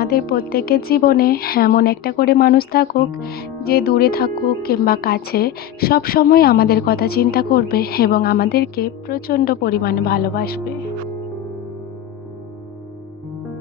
আমাদের প্রত্যেকের জীবনে এমন একটা করে মানুষ থাকুক যে দূরে থাকুক কিংবা কাছে সব সময় আমাদের কথা চিন্তা করবে এবং আমাদেরকে প্রচণ্ড পরিমাণে ভালোবাসবে।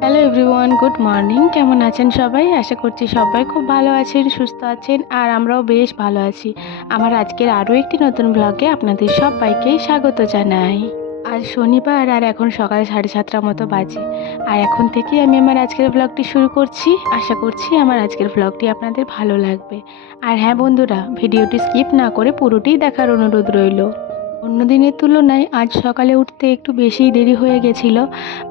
Hello everyone, good morning. কেমন আছেন সবাই? আশা করছি সবাই খুব ভালো আছেন, সুস্থ আছেন, আর আমরাও বেশ ভালো আছি। আমার আজকের আরও একটি নতুন ব্লগে আপনাদের সবাইকেই স্বাগত জানাই। আজ শনিবার আর এখন সকাল 7:30টার মতো বাজে। আর এখন থেকেই আমি আমার আজকের ব্লগটি শুরু করছি। আশা করছি আমার আজকের ব্লগটি আপনাদের ভালো লাগবে। আর হ্যাঁ বন্ধুরা, ভিডিওটি স্কিপ না করে পুরোটিই দেখার অনুরোধ রইল। অন্য দিনের তুলনায় আজ সকালে উঠতে একটু বেশিই দেরি হয়ে গেছিলো।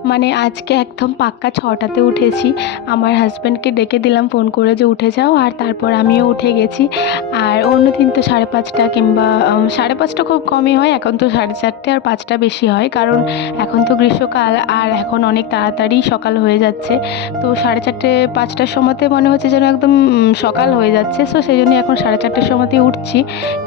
মানে আজকে একদম পাক্কা 6টাতে উঠেছি। আমার হাজব্যান্ডকে ডেকে দিলাম ফোন করে যে উঠে যাও, আর তারপর আমিও উঠে গেছি। আর অন্য দিন তো 5:30 কিংবা 5:30 খুব কমই হয়, এখন তো 4:30 আর 5টা বেশি হয়, কারণ এখন তো গ্রীষ্মকাল আর এখন অনেক তাড়াতাড়ি সকাল হয়ে যাচ্ছে। তো 4:30 5টার সময়তে মনে হচ্ছে যেন একদম সকাল হয়ে যাচ্ছে। সো সেই জন্য এখন 4:30টার সময়তেই উঠছি।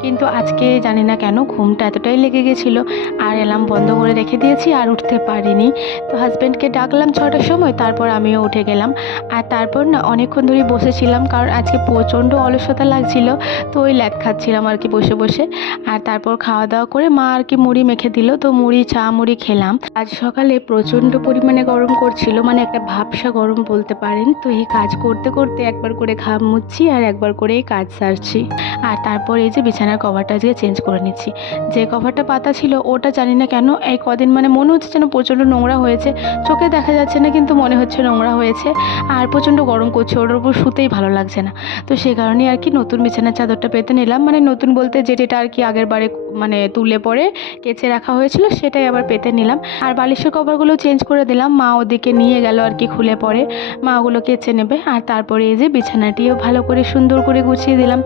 কিন্তু আজকে জানি না কেন ঘুমটা এতটাই লেগে গেছিলো আর অ্যালার্ম বন্ধ করে রেখে দিয়েছি আর উঠতে পারিনি। তো হাজব্যান্ডকে ডাকলাম 6টার সময়, তারপর আমিও উঠে গেলাম। আর তারপর না অনেকক্ষণ ধরেই বসেছিলাম, কারণ আজকে প্রচণ্ড অলসতা লাগছিল। তো ওই ল্যাদ খাচ্ছিলাম আর কি বসে বসে। আর তারপর খাওয়া দাওয়া করে মা আর কি মুড়ি মেখে দিল, তো মুড়ি খেলাম। আজ সকালে প্রচণ্ড পরিমাণে গরম করছিল, মানে একটা ভাবসা গরম বলতে পারেন। তো এই কাজ করতে করতে একবার করে ঘাম মুছছি আর একবার করে এই কাজ সারছি। আর তারপর এই যে বিছানার কভারটা আজকে চেঞ্জ করে নিচ্ছি। যে কভারটা পাতা ছিল ওটা জানি না কেন এই কদিন মানে মনে হচ্ছে যেন প্রচণ্ড নোংরা হয়েছে। চোখে দেখা যাচ্ছে না কিন্তু মনে হচ্ছে নোংরা হয়েছে। আর প্রচণ্ড গরম করছে, ওটার উপর শুতেই ভালো লাগছে না। তো সেই কারণেই আর কি নতুন বিছানার চাদরটা পেতে নিলাম। মানে নতুন বলতে যেটা আর কি আগের বারে মানে তুলে পরে কেচে রাখা হয়েছিল সেটাই আবার পেতে নিলাম। আর বালিশের কভারগুলো চেঞ্জ করে দিলাম। মা ওদিকে নিয়ে গেল আর কি খুলে পরে, মা ওগুলো কেচে নেবে। আর তারপরে এই যে বিছানাটিও ভালো করে সুন্দর করে গুছিয়ে দিলাম।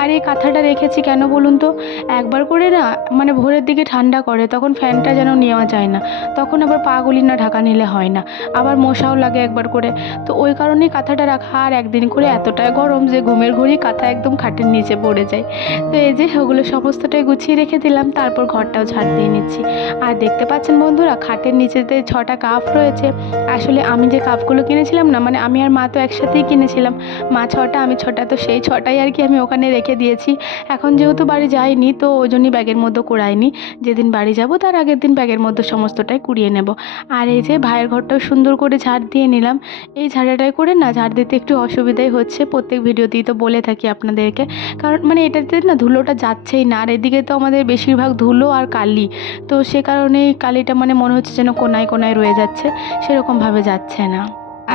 আর এই কাঁথাটা রেখেছি কেন বলুন তো, একবার করে না মানে ভোরের দিকে ঠান্ডা করে, তখন ফ্যানটা যেন নেওয়া যায় না, তখন আবার পাগুলি না ঢাকা নিলে হয় না, আবার মশাও লাগে একবার করে। তো ওই কারণেই কাঁথাটা রাখা। আর একদিন করে এতটাই গরম যে ঘুমের ঘুরি কাঁথা একদম খাটের নিচে পড়ে যায়। তো এই যে ওগুলো সমস্তটাই গুছিয়ে রেখে দিলাম, তারপর ঘরটাও ঝাড় দিয়ে নিচ্ছি। আর দেখতে পাচ্ছেন বন্ধুরা, খাটের নিচেতে 6টা কাপ রয়েছে। আসলে আমি যে কাপগুলো কিনেছিলাম না, মানে আমি আর মা তো একসাথেই কিনেছিলাম, মা 6টা আমি 6টা, তো সেই 6টাই আর কি আমি ওখানে রেখে দিয়েছি। এখন যেহেতু বাড়ি যাইনি তো ওই জন্যই ব্যাগের মধ্যে কুড়াইনি, যেদিন বাড়ি যাব তার আগের দিন ব্যাগের মধ্যে সমস্তটাই কুড়িয়ে নেব। আর এই যে ভাইয়ের ঘরটাও সুন্দর করে ঝাড় দিয়ে নিলাম। এই ঝাড়াটাই করে না ঝাড় দিতে একটু অসুবিধাই হচ্ছে, প্রত্যেক ভিডিওতেই তো বলে থাকি আপনাদেরকে, কারণ মানে এটাতে না ধুলোটা যাচ্ছেই না। আর এদিকে তো আমাদের বেশিরভাগ ধুলো আর কালি, তো সে কারণেই কালিটা মানে মনে হচ্ছে যেন কোনায় কোনায় রয়ে যাচ্ছে, সেরকমভাবে যাচ্ছে না।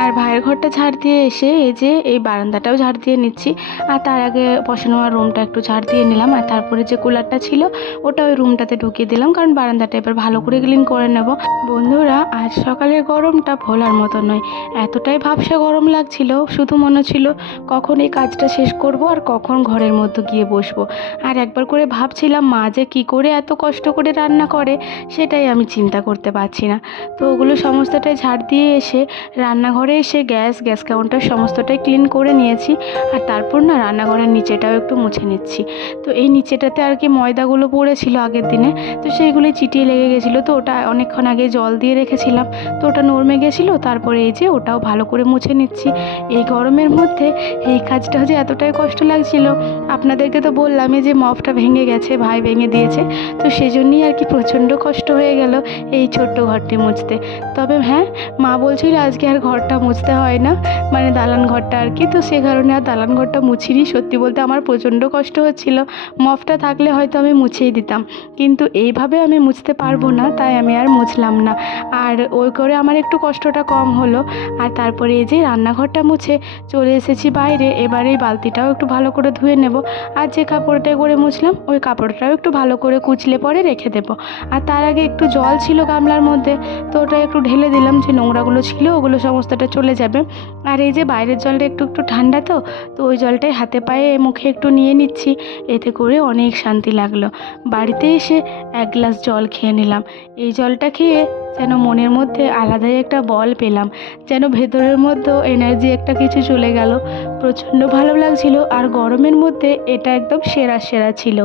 আর ভাইয়ের ঘরটা ঝাড় দিয়ে এসে এই যে এই বারান্দাটাও ঝাড় দিয়ে নিচ্ছি। আর তার আগে বসানো রুমটা একটু ঝাড় দিয়ে নিলাম। আর তারপরে যে কুলারটা ছিল ওটা ওই রুমটাতে ঢুকিয়ে দিলাম, কারণ বারান্দাটা এবার ভালো করে ক্লিন করে নেব। বন্ধুরা, আজ সকালের গরমটা ভোলার মতো নয়, এতটাই ভাবসা গরম লাগছিল, শুধু মনে ছিল কখন এই কাজটা শেষ করব আর কখন ঘরের মধ্যে গিয়ে বসবো। আর একবার করে ভাবছিলাম মা যে কী করে এত কষ্ট করে রান্না করে, সেটাই আমি চিন্তা করতে পারছি না। তো ওগুলো সমস্তটাই ঝাড় দিয়ে এসে রান্নাঘরে এসে গ্যাস কাউন্টার সমস্তটাই ক্লিন করে নিয়েছি। আর তারপর না রান্নাঘরের নিচেটাও একটু মুছে নিচ্ছি। তো এই নিচেটাতে আর কি ময়দাগুলো পড়েছিল আগের দিনে, তো সেইগুলি চিটিয়ে লেগে গেছিলো, তো ওটা অনেকক্ষণ আগে জল দিয়ে রেখেছিলাম, তো ওটা নরমে গেছিলো। তারপরে এই যে ওটাও ভালো করে মুছে নিচ্ছি। এই গরমের মধ্যে এই কাজটা যে এতটাই কষ্ট লাগছিল, আপনাদেরকে তো বললামই যে মপটা ভেঙে গেছে, ভাই ভেঙে দিয়েছে, তো সেজন্যই আর কি প্রচণ্ড কষ্ট হয়ে গেল এই ছোট্ট ঘরটি মুছতে। তবে হ্যাঁ, মা বলছিল আজকে আর ঘরটা মুছতে হয় না, মানে দালান ঘরটা আর কি, তো সে কারণে আর দালান ঘরটা মুছিনি। সত্যি বলতে আমার প্রচণ্ড কষ্ট হচ্ছিল, মপটা থাকলে হয়তো আমি মুছেই দিতাম, কিন্তু এইভাবে আমি মুছতে পারবো না, তাই আমি আর মুছলাম না। আর ওই করে আমার একটু কষ্টটা কম হলো। আর তারপরে এই যে রান্নাঘরটা মুছে চলে এসেছি বাইরে। এবার এই বালতিটাও একটু ভালো করে ধুয়ে নেব। আর যে কাপড়টা করে মুছলাম ওই কাপড়টাও একটু ভালো করে কুচলে পরে রেখে দেবো। আর তার আগে একটু জল ছিল গামলার মধ্যে, তো ওটা একটু ঢেলে দিলাম, যে নোংরাগুলো ছিল ওগুলো সমস্তটা চলে যাবে। আর এই যে বাইরের জলটা একটু একটু ঠান্ডা, তো ওই জলটাই হাতে পায়ে মুখে একটু নিয়ে নিচ্ছি, এতে করে অনেক শান্তি লাগলো। বাড়িতে এসে 1 গ্লাস জল খেয়ে নিলাম। এই জলটা খেয়ে যেন মনের মধ্যে আলাদাই একটা বল পেলাম, যেন ভেতরের মধ্যেও এনার্জি একটা কিছু চলে গেল, প্রচণ্ড ভালো লাগছিল। আর গরমের মধ্যে এটা একদম সেরা ছিল।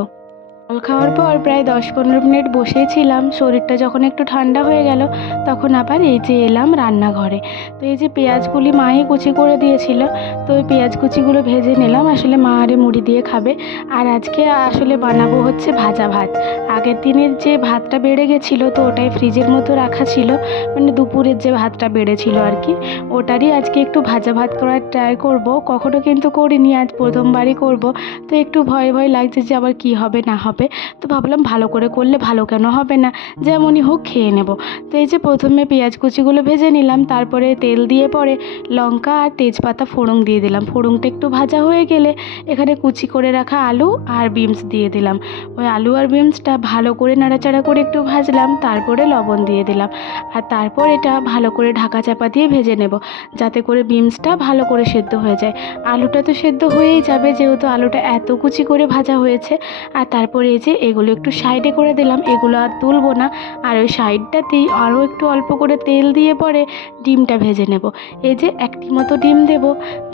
জল খাওয়ার পর প্রায় 10-15 মিনিট বসেছিলাম। শরীরটা যখন একটু ঠান্ডা হয়ে গেল তখন আবার এই যে এলাম রান্নাঘরে। তো এই যে পেঁয়াজগুলি মাই কুচি করে দিয়েছিল, তো ওই পেঁয়াজ কুচিগুলো ভেজে নিলাম। আসলে মা আরে মুড়ি দিয়ে খাবে। আর আজকে আসলে বানাবো হচ্ছে ভাজা ভাত। আগের দিনের যে ভাতটা বেড়ে গেছিলো তো ওটাই ফ্রিজের মতো রাখা ছিল, মানে দুপুরের যে ভাতটা বেড়েছিল আর কি, ওটারই আজকে একটু ভাজা ভাত করার ট্রাই করব। কখনো কিন্তু করিনি, আজ প্রথমবারই করব। তো একটু ভয় ভয় লাগছে যে আবার কি হবে না হবে। তো ভাবলাম ভালো করে করলে ভালো কেন হবে না, যেমনই হোক খেয়ে নেব। তো এই যে প্রথমে পেঁয়াজ কুচিগুলো ভেজে নিলাম, তারপরে তেল দিয়ে পরে লঙ্কা আর তেজপাতা ফোড়ন দিয়ে দিলাম। ফোড়নটা একটু ভাজা হয়ে গেলে এখানে কুচি করে রাখা আলু আর বিনস দিয়ে দিলাম। ওই আলু আর বিনসটা ভালো করে নাড়াচাড়া করে একটু ভাজলাম, তারপরে লবণ দিয়ে দিলাম। আর তারপর এটা ভালো করে ঢাকা চাপা দিয়ে ভেজে নেব, যাতে করে বিনসটা ভালো করে সেদ্ধ হয়ে যায়। আলুটা তো সেদ্ধ হয়েই যাবে, যেহেতু আলুটা এত কুচি করে ভাজা হয়েছে। আর তারপরে এই যে এগুলো একটু সাইডে করে দিলাম, এগুলো আর তুলবো না। আর ওই সাইডটাতেই আরও একটু অল্প করে তেল দিয়ে পরে ডিমটা ভেজে নেব। এই যে একটি মতো ডিম দেব,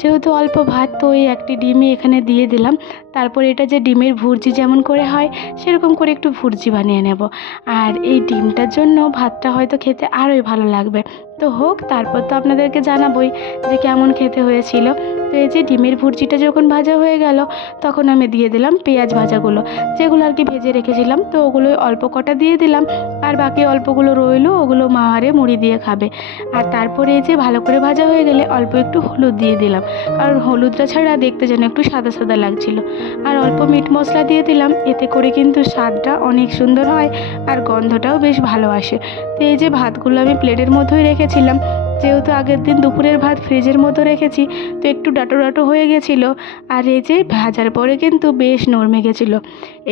যেহেতু অল্প ভাত তো এই একটি ডিমই এখানে দিয়ে দিলাম। তারপর এটা যে ডিমের ভুর্জি যেমন করে হয় সেরকম করে একটু ভুর্জি বানিয়ে নেব। আর এই ডিমটার জন্য ভাতটা হয়তো খেতে আরোই ভালো লাগবে। তো হোক, তারপর তো আপনাদেরকে জানাবোই যে কেমন খেতে হয়েছিল। তো এই যে ডিমের ভুর্জিটা যখন ভাজা হয়ে গেল তখন আমি দিয়ে দিলাম পেঁয়াজ ভাজাগুলো, যেগুলো আর কি ভেজে রেখেছিলাম। তো ওগুলো অল্প কটা দিয়ে দিলাম, আর বাকি অল্পগুলো রইলো, ওগুলো মা আরে মুড়ি দিয়ে খাবে। আর তারপরে এই যে ভালো করে ভাজা হয়ে গেলে অল্প একটু হলুদ দিয়ে দিলাম, কারণ হলুদটা ছাড়া দেখতে যেন একটু সাদা সাদা লাগছিল। আর অল্প মিট মশলা দিয়ে দিলাম, এতে করে কিন্তু স্বাদটা অনেক সুন্দর হয় আর গন্ধটাও বেশ ভালো আসে। তো এই যে ভাতগুলো আমি প্লেটের মধ্যেই রেখেছিলাম, যেহেতু আগের দিন দুপুরের ভাত ফ্রিজের মতো রেখেছি তো একটু ডাটো ডাটো হয়ে গেছিলো। আর এই যে ভাজার পরে কিন্তু বেশ নরমে গেছিলো।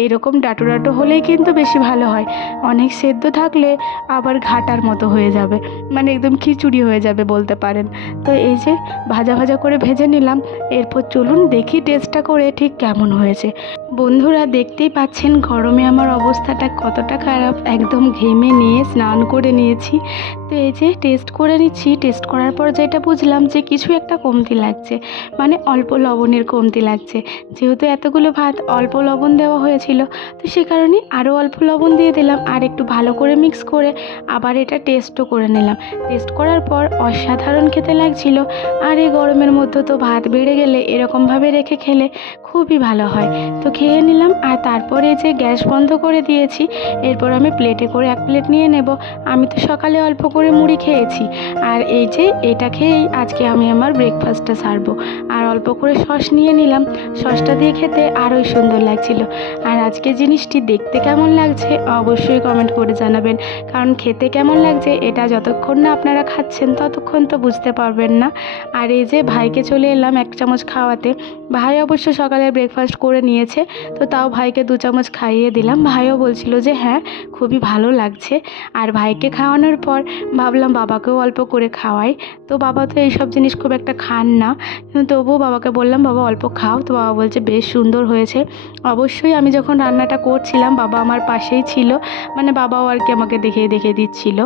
এইরকম ডাটো ডাটো হলেই কিন্তু বেশি ভালো হয়। অনেক সেদ্ধ থাকলে আবার ঘাটার মতো হয়ে যাবে, মানে একদম খিচুড়ি হয়ে যাবে বলতে পারেন। তো এই যে ভাজা ভাজা করে ভেজে নিলাম। এরপর চলুন দেখি টেস্টটা করে ঠিক কেমন হয়েছে। বন্ধুরা দেখতেই পাচ্ছেন গরমে আমার অবস্থাটা কতটা খারাপ, একদম ঘেমে নিয়ে স্নান করে নিয়েছি। তো এই যে টেস্ট করে নিচ্ছি, টেস্ট করার পর যেটা বুঝলাম যে কিছু একটা কমতি লাগছে, মানে অল্প লবণের কমতি লাগছে। যেহেতু এতগুলো ভাত অল্প লবণ দেওয়া হয়েছিল, তো সে কারণে আরও অল্প লবণ দিয়ে দিলাম। আর একটু ভালো করে মিক্স করে আবার এটা টেস্টও করে নিলাম। টেস্ট করার পর অসাধারণ খেতে লাগছিল। আর এই গরমের মধ্যে তো ভাত বেড়ে গেলে এরকমভাবে রেখে খেলে খুবই ভালো হয়। তো খেয়ে নিলাম, আর তারপরে যে গ্যাস বন্ধ করে দিয়েছি। এরপর আমি প্লেটে করে এক প্লেট নিয়ে নেব। আমি তো সকালে অল্প করে মুড়ি খেয়েছি, আর এই যে এটা খেয়েই আজকে আমি আমার ব্রেকফাস্টটা সারবো। আর অল্প করে সস নিয়ে নিলাম, সসটা দিয়ে খেতে আরোই সুন্দর লাগছিল। আর আজকে জিনিসটি দেখতে কেমন লাগছে অবশ্যই কমেন্ট করে জানাবেন, কারণ খেতে কেমন লাগছে এটা যতক্ষণ না আপনারা খাচ্ছেন ততক্ষণ তো বুঝতে পারবেন না। আর এই যে ভাইকে চলে এলাম 1 চামচ খাওয়াতে। ভাই অবশ্য সকালে ব্রেকফাস্ট করে নিয়েছে, তো তাও ভাইকে 2 চামচ খাইয়ে দিলাম। ভাইও বলছিল যে হ্যাঁ খুবই ভালো লাগছে। আর ভাইকে খাওয়ানোর পর ভাবলাম বাবাকেও অল্প করে খাওয়াই। তো বাবা তো এইসব জিনিস খুব একটা খান না, কিন্তু তবুও বাবাকে বললাম বাবা অল্প খাও। তো বাবা বলছে বেশ সুন্দর হয়েছে। অবশ্যই আমি যখন রান্নাটা করছিলাম বাবা আমার পাশেই ছিল, মানে বাবাও আর কি আমাকে দেখিয়ে দেখিয়ে দিচ্ছিল।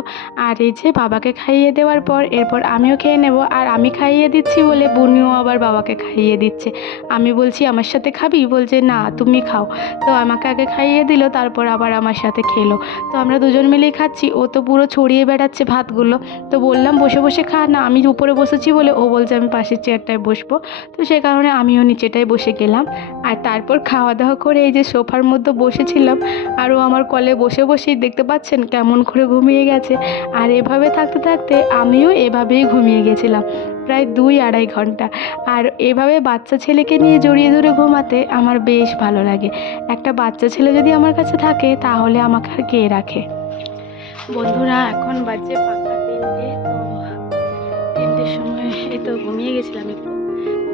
আর এই যে বাবাকে খাইয়ে দেওয়ার পর এরপর আমিও খেয়ে নেব। আর আমি খাইয়ে দিচ্ছি বলে বুনিও আবার বাবাকে খাইয়ে দিচ্ছে। আমি বলছি আমার সাথে খাবি, বলছে না তুমি খাও। তো আমাকে আগে খাইয়ে দিল, তারপর আবার আমার সাথে খেলো। তো আমরা দুজন মিলেই খাচ্ছি, ও তো পুরো ছড়িয়ে বেড়াচ্ছে ভাতগুলো। তো বললাম বসে বসে খা না, আমি উপরে বসেছি বলে ও বলছে আমি পাশের চেয়ারটায় বসবো। তো সে কারণে আমিও নিচেটায় বসে গেলাম। আর তারপর খাওয়া দাওয়া করে এই যে সোফার মধ্যে বসেছিলাম, আর ও আমার কোলে বসে বসেই দেখতে পাচ্ছেন কেমন করে ঘুমিয়ে গেছে। আর এভাবে থাকতে থাকতে আমিও এভাবেই ঘুমিয়ে গেছিলাম প্রায় 2-2.5 ঘন্টা। আর এভাবে বাচ্চা ছেলেকে নিয়ে জড়িয়ে ধরে ঘুমাতে আমার বেশ ভালো লাগে। একটা বাচ্চা ছেলে যদি আমার কাছে থাকে তাহলে আমাকে আর কে রাখে। বন্ধুরা এখন বাজে পাক্কা 3টে। তো 3টের সময় এই তো ঘুমিয়ে গেছিলাম একটু।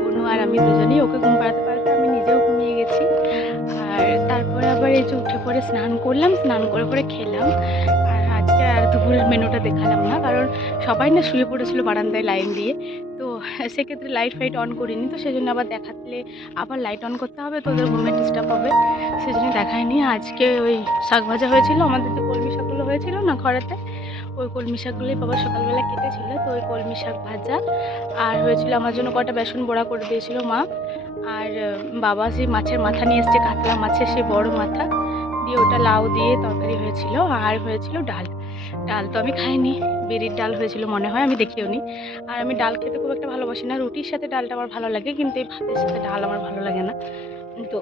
বনু আর আমি দুজনেই, ওকে ঘুম পাড়াতে পারতে আমি নিজেও ঘুমিয়ে গেছি। আর তারপরে আবার এই যে উঠে পরে স্নান করলাম, স্নান করে পরে খেলাম। আর আজকে আর দুপুরের মেনুটা দেখালাম না, কারণ সবাই না শুয়ে পড়েছিল বারান্দায় লাইন দিয়ে। তো সেক্ষেত্রে লাইট ফাইট অন করিনি, তো সেজন্য আবার দেখালে আবার লাইট অন করতে হবে, তো ওদের ঘুমের ডিস্টার্ব হবে, সেজন্য দেখায়নি। আজকে ওই শাক ভাজা হয়েছিল, আমাদের যে কলমি শাকগুলো হয়েছিল না ঘরেতে, ওই কলমি শাকগুলোই বাবা সকালবেলা কেটেছিল। তো ওই কলমি শাক ভাজা আর হয়েছিল আমার জন্য কটা বেসন বড়া করে দিয়েছিল মা। আর বাবা সেই মাছের মাথা নিয়ে এসছে, কাতলা মাছের সেই বড় মাথা, দিয়ে ওটা লাউ দিয়ে তরকারি হয়েছিল, আর হয়েছিল ডাল। ডাল তো আমি খাইনি, বিরির ডাল হয়েছিল মনে হয়, আমি দেখিও নি। আর আমি ডাল খেতে খুব একটা ভালোবাসি না, রুটির সাথে ডালটা আমার ভালো লাগে, কিন্তু এই ভাতের সাথে ডাল আমার ভালো লাগে না। তো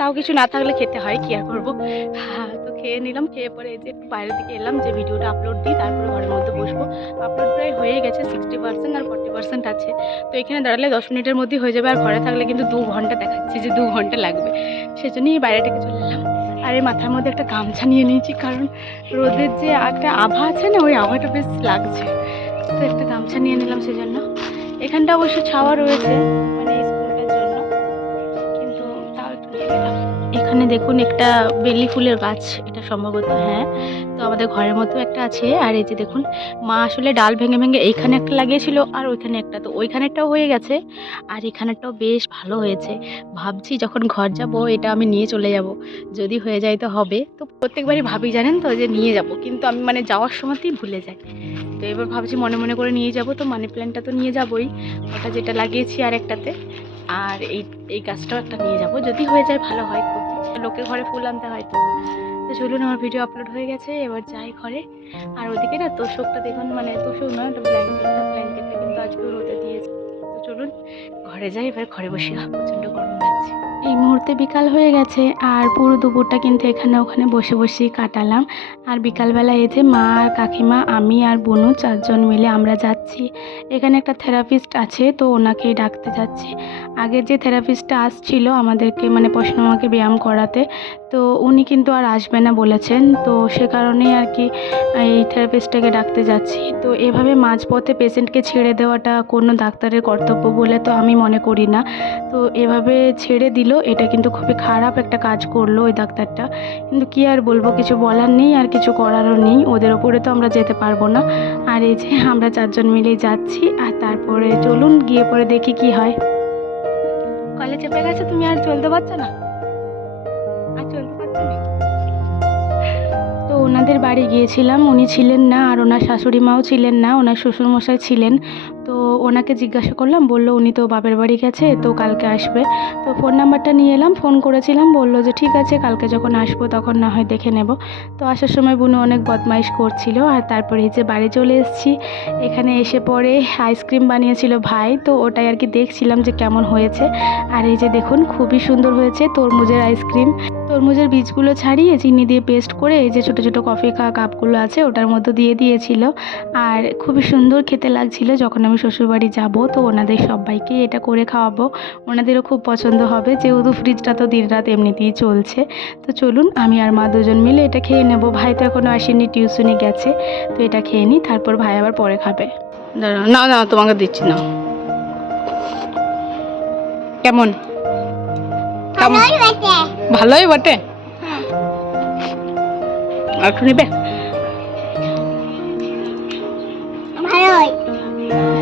তাও কিছু না থাকলে খেতে হয়, কি আর করবো। হ্যাঁ, তো খেয়ে নিলাম, খেয়ে পরে এই যে একটু বাইরের দিকে এলাম যে ভিডিওটা আপলোড দিই, তারপরে ঘরের মধ্যে বসবো। আপলোড প্রায় হয়ে গেছে, 60% আর 40% আছে। তো এখানে দাঁড়ালে 10 মিনিটের মধ্যেই হয়ে যাবে, আর ঘরে থাকলে কিন্তু 2 ঘন্টা দেখাচ্ছে যে 2 ঘন্টা লাগবে। সেজন্যই বাইরেটাকে চলে এলাম। আর এই মাথার মধ্যে একটা গামছা নিয়ে নিয়েছি, কারণ রোদের যে একটা আভা আছে না, ওই আভাটা বেশ লাগছে। তো একটা গামছা নিয়ে নিলাম সেজন্য। এখানটা অবশ্য ছাওয়া রয়েছে, মানে স্কুলটার জন্য, কিন্তু তাও একটু নিয়ে নিলাম। এখানে দেখুন একটা বেলি ফুলের গাছ, এটা সম্ভবত, হ্যাঁ। তো আমাদের ঘরের মতো একটা আছে। আর এই যে দেখুন, মা আসলে ডাল ভেঙে ভেঙে এইখানে একটা লাগিয়েছিল, আর ওইখানে একটা, তো ওইখানেরটাও হয়ে গেছে, আর এখানেরটাও বেশ ভালো হয়েছে। ভাবছি যখন ঘর যাব এটা আমি নিয়ে চলে যাব, যদি হয়ে যায় তো হবে। তো প্রত্যেকবারই ভাবি জানেন তো যে নিয়ে যাব, কিন্তু আমি মানে যাওয়ার সময়তেই ভুলে যাই। তো এবার ভাবছি মনে মনে করে নিয়ে যাব। তো মানি প্ল্যান্টটা তো নিয়ে যাবই, ওটা যেটা লাগিয়েছি আর একটাতে, আর এই গাছটাও একটা নিয়ে যাব, যদি হয়ে যায় ভালো হয়। খুব লোকের ঘরে ফুল আনতে হয় তো। তো চলুন, আমার ভিডিও আপলোড হয়ে গেছে, এবার যাই ঘরে। আর ওদিকে না তোষকটা দেখুন, মানে তোষক নয়, ওটা ব্ল্যাঙ্কেটটা কিন্তু আজকে রোদে দিয়েছে। তো চলুন ঘরে যাই, এবার ঘরে বসে প্রচণ্ড গরম লাগছে। এই মুহূর্তে বিকাল হয়ে গেছে, আর পুরো দুপুরটা কিন্তু এখানে ওখানে বসে বসেই কাটালাম। আর বিকালবেলা এই যে মা আর কাকিমা, আমি আর বোনু 4 জন মিলে আমরা যাচ্ছি। এখানে একটা থেরাপিস্ট আছে, তো ওনাকেই ডাকতে যাচ্ছি। আগের যে থেরাপিস্টটা আসছিল আমাদেরকে, মানে আমাকে ব্যায়াম করাতে, তো উনি কিন্তু আর আসবে না বলেছেন। তো সে কারণেই আর কি এই থেরাপিস্টটাকে ডাকতে যাচ্ছি। তো এভাবে মাঝপথে পেশেন্টকে ছেড়ে দেওয়াটা কোনো ডাক্তারের কর্তব্য বলে তো আমি মনে করি না। তো এভাবে ছেড়ে দিল, এটা কিন্তু খুবই খারাপ একটা কাজ করলো ওই ডাক্তারটা। কিন্তু কি আর বলবো, কিছু বলার নেই আর কিছু করারও নেই, ওদের ওপরে তো আমরা যেতে পারবো না। আর এই যে আমরা 4 জন মিলেই যাচ্ছি, আর তারপরে চলুন গিয়ে পরে দেখি কি হয়। কলে চেপে গেছে, তুমি আর চলতে পারছো না, আর চলতে পারছো না। তো ওনাদের বাড়ি গিয়েছিলাম, উনি ছিলেন না, আর ওনার শাশুড়ি মাও ছিলেন না, ওনার শ্বশুরমশাই ছিলেন। তো ওনাকে জিজ্ঞাসা করলাম, বলল উনি তো বাপের বাড়ি গেছে, তো কালকে আসবে। তো ফোন নাম্বারটা নিয়ে এলাম, ফোন করেছিলাম, বলল যে ঠিক আছে, কালকে যখন আসবো তখন না হয় দেখে নেব। তো আসার সময় বুনু অনেক বদমাইশ করছিল, আর তারপরে এই যে বাড়ি চলে এসেছি। এখানে এসে পরে আইসক্রিম বানিয়েছিল ভাই, তো ওটাই আর কি দেখছিলাম যে কেমন হয়েছে। আর এই যে দেখুন, খুবই সুন্দর হয়েছে তরমুজের আইসক্রিম। তরমুজের বীজগুলো ছাড়িয়ে চিনি দিয়ে পেস্ট করে এই যে ছোটো ছোটো কফি খাওয়া কাপগুলো আছে ওটার মধ্যে দিয়ে দিয়েছিল, আর খুবই সুন্দর খেতে লাগছিল। যখন আমি শ্বশুরবাড়ি যাব তো ওনাদের সবাইকে এটা করে খাওয়াবো, ওনাদেরও খুব পছন্দ হবে, যেহেতু ফ্রিজটা তো দিনরাত এমনিতেই চলছে। তো চলুন আমি আর মা দুজন মিলে এটা খেয়ে নেব। ভাই তো এখনও আসেনি, টিউশনে গেছে। তো এটা খেয়ে নিই, তারপর ভাই আবার পরে খাবে। দাঁড়াও, না না তোমাকে দিচ্ছি না। কেমন? ভালোই বটে। আর একটু নেবে?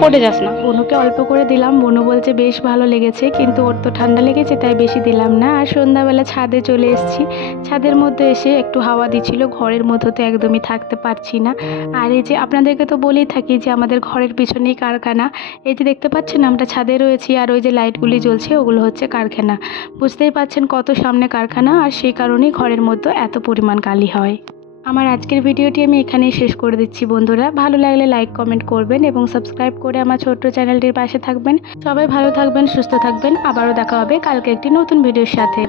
পড়ে যাস না। বনুকে অল্প করে দিলাম, বনু বলছে বেশ ভালো লেগেছে, কিন্তু ওর তো ঠান্ডা লেগেছে তাই বেশি দিলাম না। আর সন্ধ্যাবেলা ছাদে চলে এসেছি, ছাদের মধ্যে এসে একটু হাওয়া দিচ্ছিল, ঘরের মধ্যে তো একদমই থাকতে পারছি না। আর এই যে আপনাদেরকে তো বলেই থাকি যে আমাদের ঘরের পিছনেই কারখানা। এই যে দেখতে পাচ্ছেন আমরা ছাদে রয়েছি, আর ওই যে লাইটগুলি জ্বলছে ওগুলো হচ্ছে কারখানা। বুঝতেই পাচ্ছেন কত সামনে কারখানা, আর সেই কারণেই ঘরের মধ্যে এত পরিমাণ কালি হয়। আমার আজকের ভিডিওটি আমি এখানেই শেষ করে দিচ্ছি বন্ধুরা। ভালো লাগলে লাইক কমেন্ট করবেন এবং সাবস্ক্রাইব করে আমার ছোট্ট চ্যানেলটির পাশে থাকবেন। সবাই ভালো থাকবেন, সুস্থ থাকবেন। আবারও দেখা হবে কালকে একটি নতুন ভিডিওর সাথে।